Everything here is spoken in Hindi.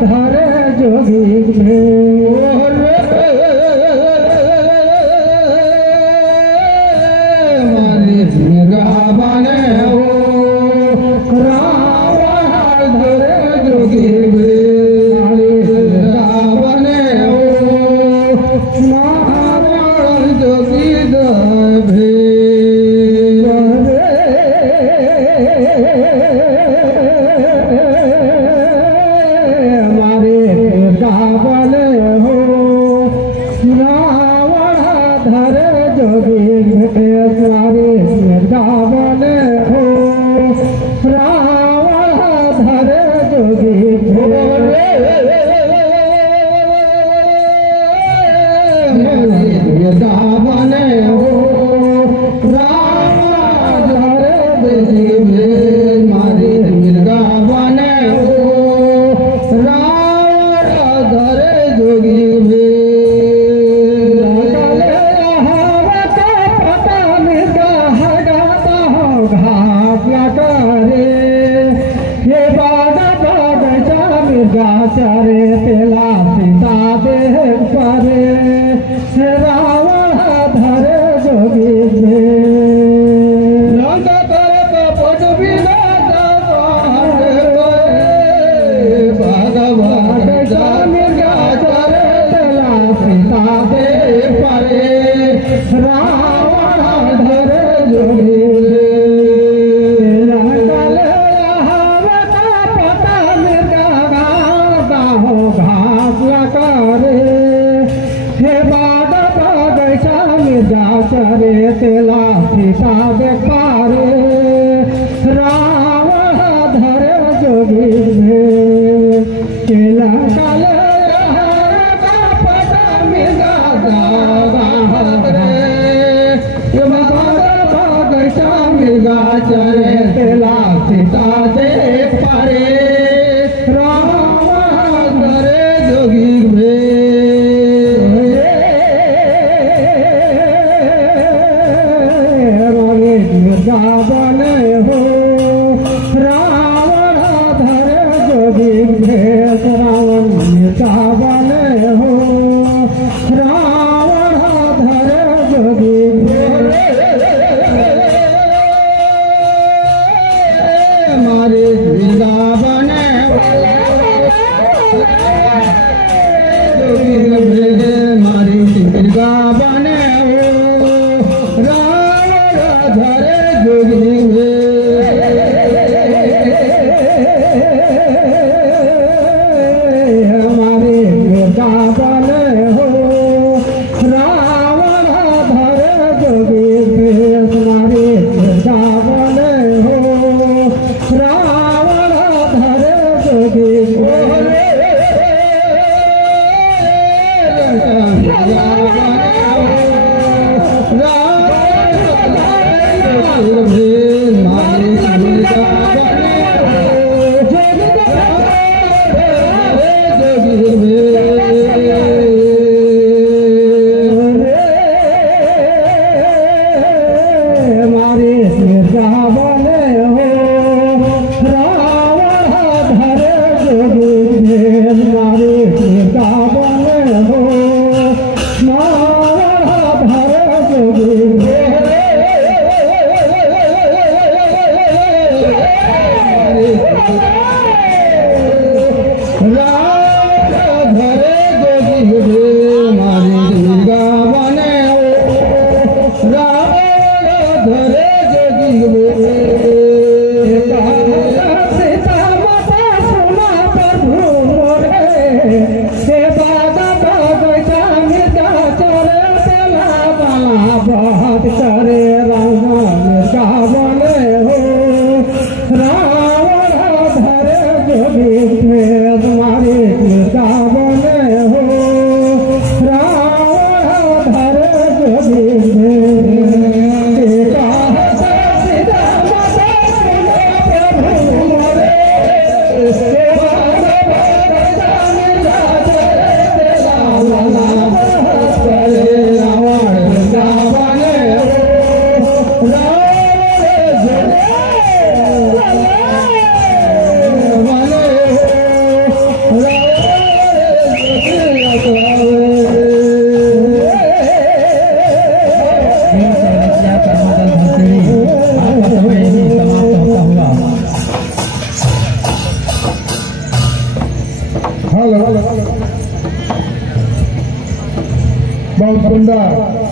धरे जोगी मारे रावण धरे जोगी रावण जोगी दे मारे रावण हो रावण धरे जोगी मारे रावण हो रावण धरे जोगी रावण हो रावण धरे जोगी मारे रावण हो रावण धरे जोगी चारे तेला सीता देव परे रावण धरे जोगी रंग करे पट बिना भगवान मिर्गा चारे तेला सीता देव परे रावण धरे जोगी चरे तेला सीता बेपारे रावण धरे जोगी तेला काले चरे तेला सीता दे पारे रावण धरे जोगी रावण हो रावण धरे जोगी रावण रावण हो रावण धरे जोगी मारे रावण जोगी मारे रावण हो रावण धरे जोगी हमारे रावण हो रावण धरे जोगी हमारे रावण हो रावण धरे जोगी रावण बहुत सुंदर।